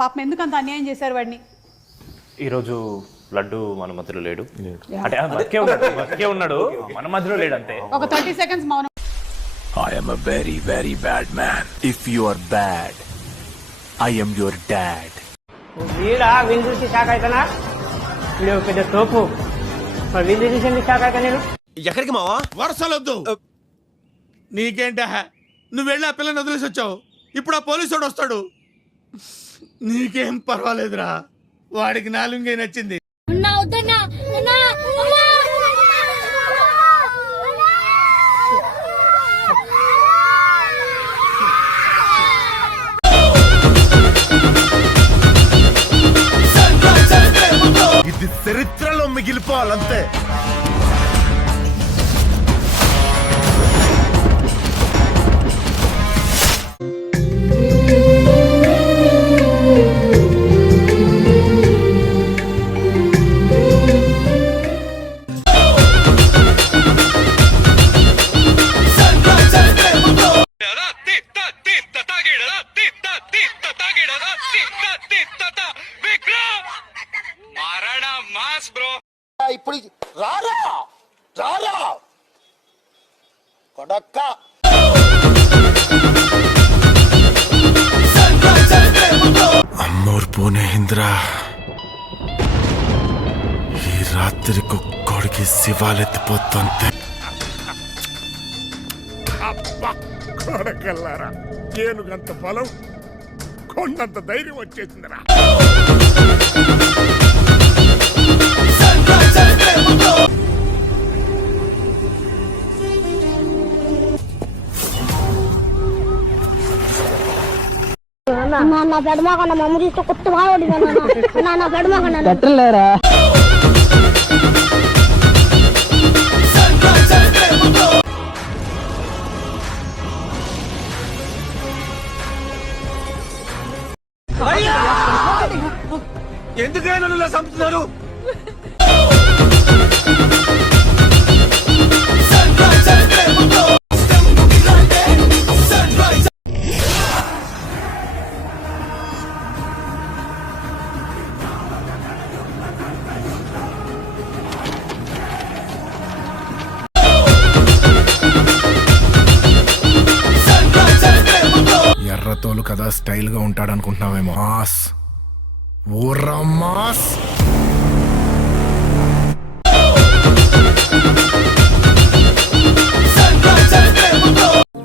పాపం ఎందుకు అంత అన్యాయం చేశారు వాడిని? ఈరోజు లడ్డు మన మధ్యలో లేడు, అంటే బతికే ఉన్నాడు, మన మధ్యలో లేడు అంతే. ఒక 30 seconds మౌనం. I am a very, very bad man. If you are bad, I am your dad. వీడా వీళ్ళు చూసి షాక్ అవుతానా? వీడు పెద్ద తోపు, వీళ్ళు చూసి షాక్ అవుతా నేను. ఎక్కడికి మావా? వరుసలొద్దు. నీకేంట, నువ్వు వెళ్ళి ఆ పిల్లని వదిలేసి వచ్చావు, ఇప్పుడు ఆ పోలీసు వస్తాడు. నీకేం పర్వాలేదురా, వాడికి నాలుగే నచ్చింది. ఇది చరిత్రలో మిగిలిపోవాలంతే. ఇప్పుడు రారా రారా కొడక్క. అమ్మోర్ పూణే ఇంద్రా, ఈ రాత్రి కొడుకి శివాలెత్తిపోతుంటే. కొడకల్లారా, ఏనుగంత బలం, కొండంత ధైర్యం వచ్చేసిందిరా. నా పెడమాకన్నా మమ్మ తీస్తే కొత్త బాగా నా పెడమాకన్నా కట్టలేరా? ఎందుకైనా నన్ను చంపుతున్నారు? ఎర్రతోలు కదా స్టైల్ గా ఉంటాడు అనుకుంటున్నావేమో. మాస్, ఊర్రా మాస్.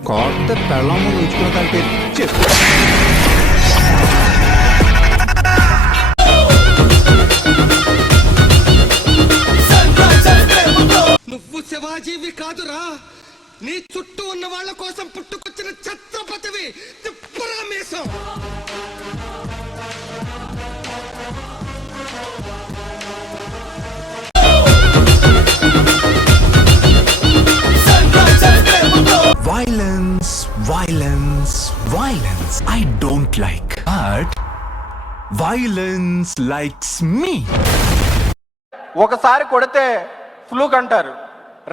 కొత్త పెళ్ళము ఉంచుకున్నదంటే చెప్పు. నువ్వు శివాజీవి కాదురా, నీ చుట్టూ ఉన్న వాళ్ళ కోసం పుట్టుకొచ్చిన ఛత్రపతివి. తిప్పురామేశం. Violence, violence, violence. I don't like, but violence likes me. ఒకసారి కొడితే ఫ్లూక్ అంటారు,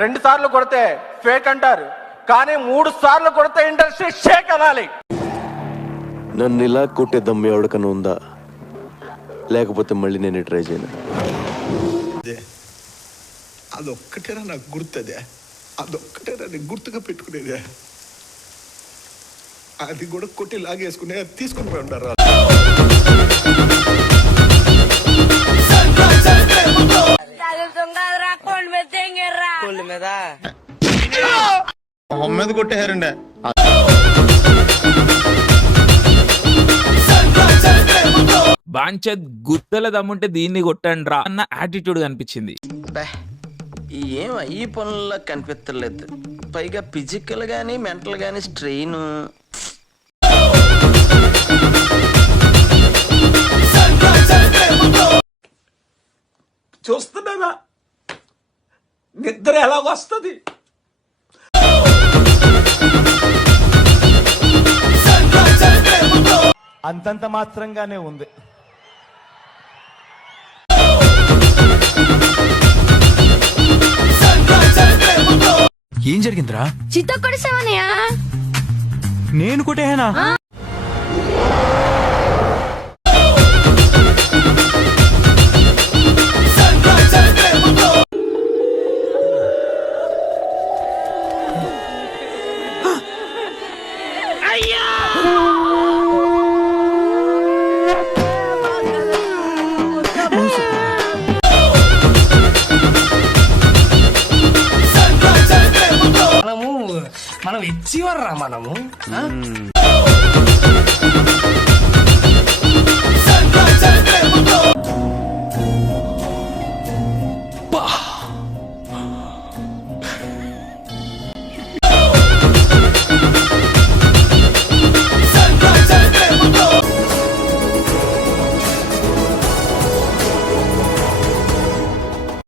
2 సార్లు కొడితే ఫేక్ అంటారు, కానీ 3 సార్లు కొడితే ఇండస్ట్రీ షేక్ అనాలి. నన్ను ఇలా కొట్టే దమ్ము ఎవరికన్నా ఉందా? లేకపోతే మళ్ళీ నేను ట్రై చేయను. అదొక్కటేనా నాకు గుర్తుదే, అదొక్కటేనా నేను గుర్తుగా పెట్టుకునేదే. అది కూడా కొట్టి లాగేసుకునే తీసుకుని పోయి ఉంటారు. మొహం మీద కొట్టేశారండి. బాంచద్ గుత్తల దమ్ముంటే దీన్ని కొట్టండి రా అన్న యాటిట్యూడ్ కనిపించింది. ఏం ఈ పనుల్లో కనిపించలేదు, పైగా ఫిజికల్ గానీ మెంటల్ గానీ స్ట్రెయిన్. చూస్తున్నారా నిద్ర ఎలా వస్తుంది? అంతంత మాత్రంగానే ఉంది. ఏం జరిగిందిరా? చిత్త కొడిసావనయా? నేను కొట్టేనా? మనం ఇచ్చివర్రా మనము